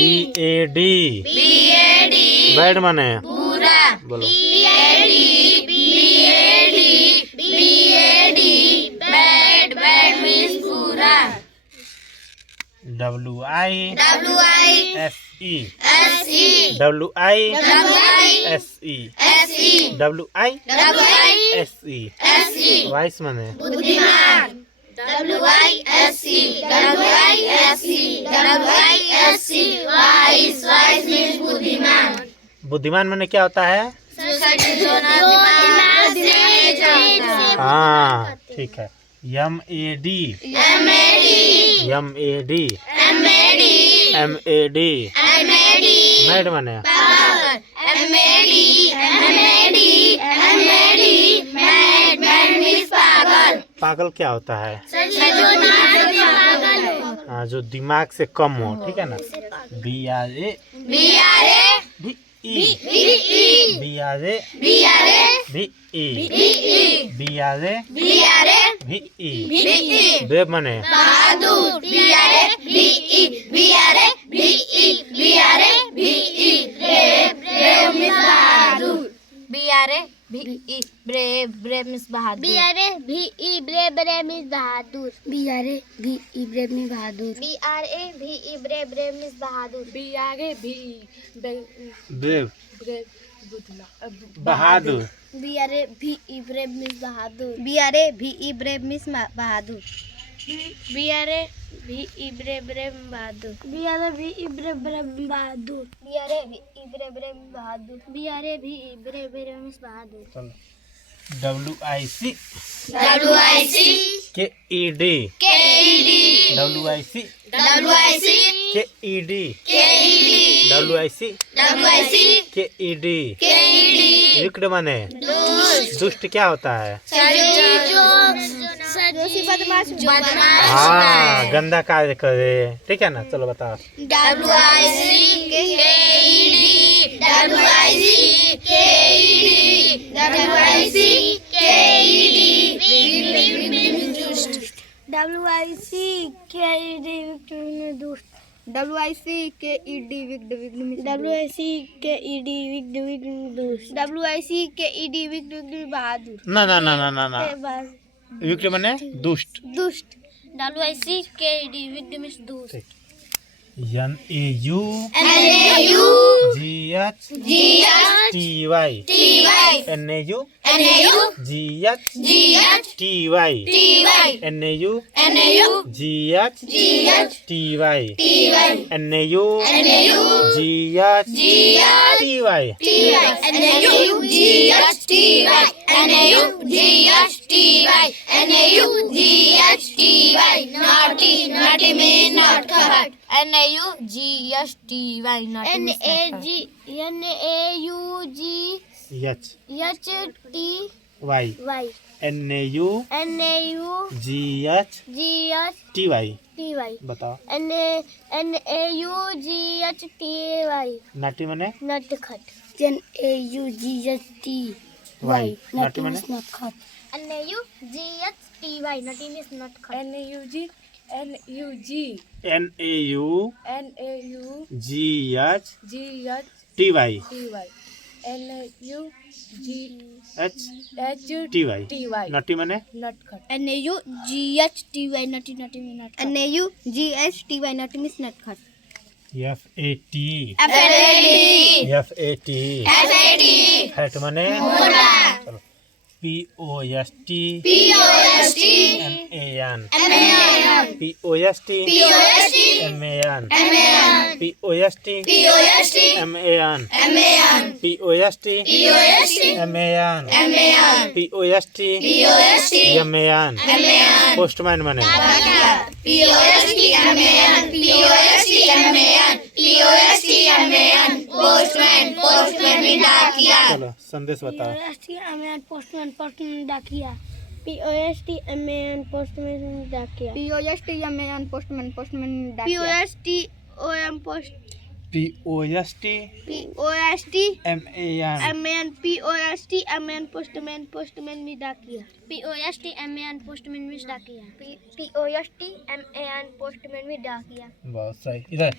B-A-D bad माने बोलो W-I-S-E W-I-S-E W-I-S-E vice माने बुद्धिमान माने क्या होता है? हाँ ठीक है। M-A-D मैड माने पागल क्या होता है? हाँ जो दिमाग से कम हो, ठीक है ना। B-R-A B-E B-R-A B-E B-R-A B-E brave माने ब्रेव मिस बहादुर ब्रेव मिस बहादुर ब्रेव मिस बहादुर ब्रेव बहादुर ब्रेव मिस बहादुर ब्रेव मिस बहादुर W-I-C K-E-D W-I-C K-E-D W-I-C K-E-D wicked माने दुष्ट क्या होता है? हाँ गंदा कार्य करे, ठीक है ना। चलो बताओ बहादुर ना ना ना ना ना ना विक्ड माने दुष्ट WICKED विक्ड मिस दुष्ट N-A-U-G-H-T-Y N-A-U-G-H-T-Y N-A-U-G-H-T-Y N-A-U-G-H-T-Y naughty means not cut. NAUGSTY Y N-A-U-G-H-T-Y बताओ NAUGHTY नाटी माने नटखट NAUGHTY नाटी माने नटखट NAUGHTY नटी मीन्स नटखट N-A-U-G-H-T-Y N-A-U-G-H-T-Y नाटी माने नटखट NAUGHTY नटी मीन्स नटखट NAUGHTY नटी मीन्स नटखट F-A-T फैट माने चलो P-O-S-T M-A-N P-O-S-T M-A-N P-O-S-T M-A-N P-O-S-T M-A-N P-O-S-T M-A-N postman माने पोस्टमैन डाकिया चलो संदेश बताओ पोस्टमैन डाकिया POSTMAN पोस्टमैन डाकिया POSTMAN पोस्टमैन डाकिया POSTOM POST POST MAN MAN POST MAN postman postman में डाकिया POST MAN postman में डाकिया POST MAN postman में डाकिया। बहुत सही। इधर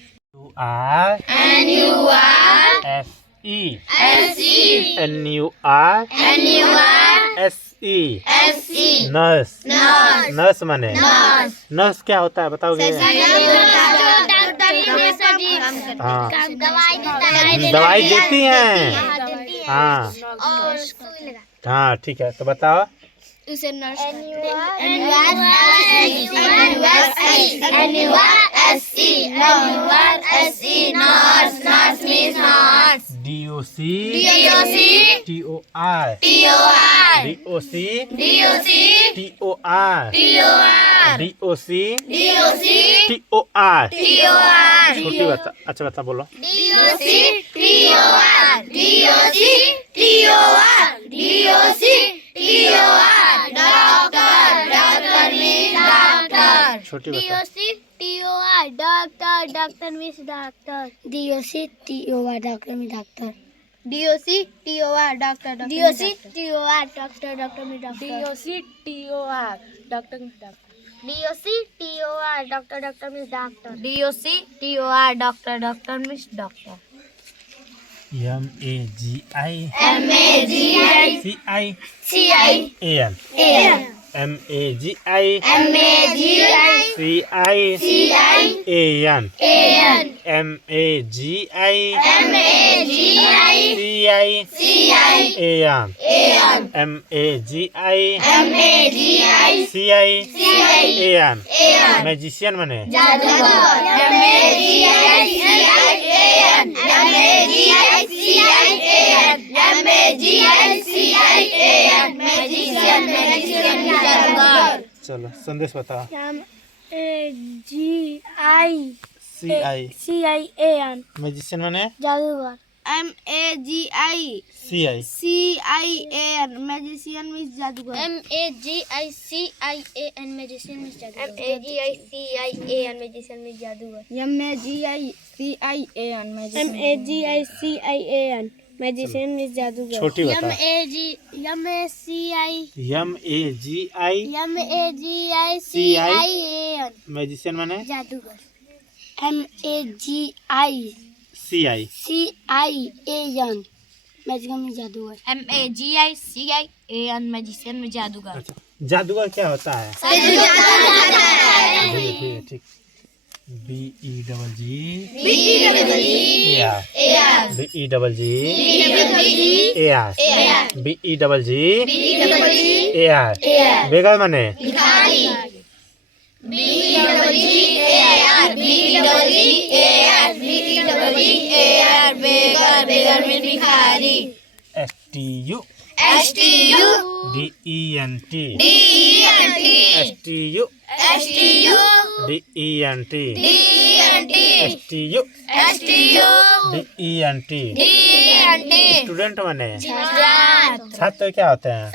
NUR SE नर्स। नर्स माने नर्स क्या होता है बताओगे? हाँ दवाई देती हैं। हाँ हाँ ठीक है तो बताओ। उसे nurse DOC TOR DOC TOR DOC TOR छोटी बता। अच्छा बता बोलो। छोटी बता। TOR doctor miss doctor DOC TOR doctor miss doctor DOC TOR doctor DOC TOR doctor miss doctor DOC TOR doctor miss doctor DOC TOR doctor miss doctor DOC TOR doctor miss doctor MAGI CIAN MAGI CIAN MAGI CIAN magician माने चलो संदेश बताओ। CIAN magician माने जादूगर MAGICIAN magician means जादूगर MAGICIAN magician means जादूगर MAGICIAN magician means जादूगर MAGICIAN magician means जादूगर। छोटी बता। MAGICIAN मैजिशियन माने जादूगर MAGICIAN मैजिशियन में जादूगर MAGICIAN मैजिशियन में जादूगर। अच्छा जादूगर क्या होता है? ठीक BEGG बेगर माने STU DENT STU DENT student माने छात्र क्या होते हैं?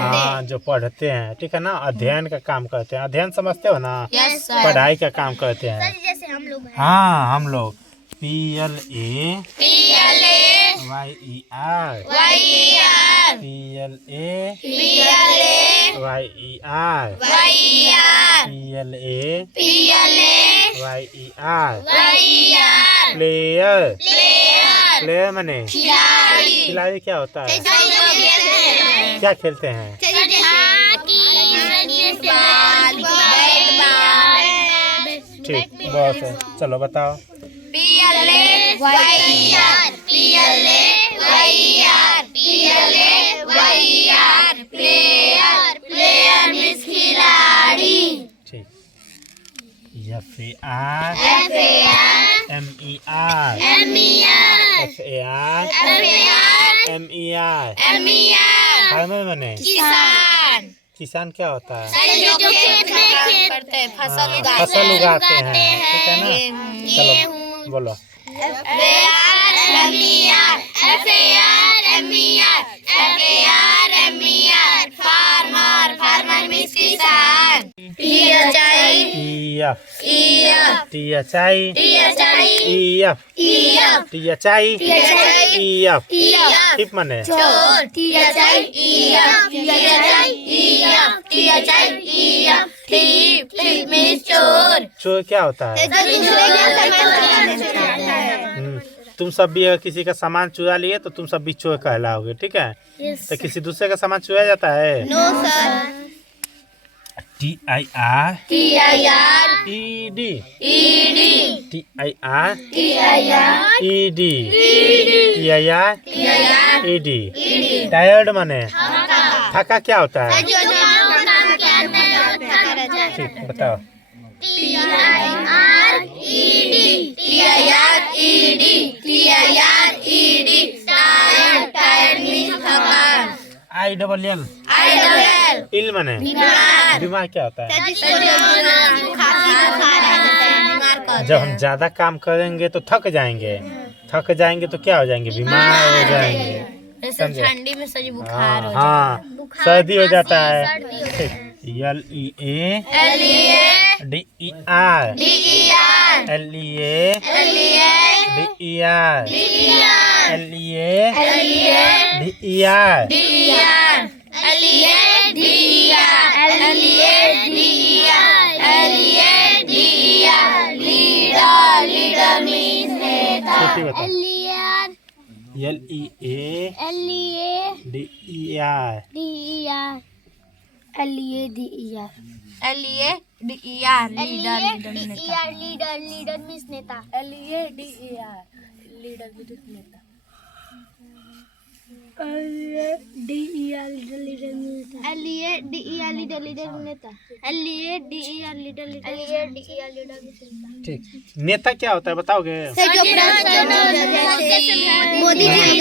हाँ जो पढ़ते हैं ठीक है ना, अध्ययन का काम करते हैं। अध्ययन समझते हो ना? पढ़ाई का काम करते हैं। जैसे हम लोग हाँ हम लोग PLA प्लेयर माने खिलाड़ी क्या होता है? क्या खेलते हैं? ठीक बहुत है। चलो बताओ। ठीक FAR MER फार्मर माने किसान क्या होता है? जो खेत में करते हैं, फसल उगाते हैं ठीक है ना। चलो बोलो। फार्मर मीन्स किसान। THI EF THIEF टिप माने चोर क्या होता है? तुम सब भी अगर किसी का सामान चुरा लिए तो तुम सब भी चोर कहलाओगे, ठीक है? तो किसी दूसरे का सामान चुराया जाता है? No sir. TIRED TIRED tired माने थका क्या होता है? ठीक बताओ। ILL इल माने बीमार क्या होता है? जब हम ज्यादा काम करेंगे तो थक जाएंगे तो क्या हो जाएंगे? बीमार हो जाएंगे। समझे? ठंडी में सर बुखार हो हाँ सर्दी हो जाता है। LEA DER LEA leader means नेता। ठीक नेता क्या होता है बताओगे? मोदी जी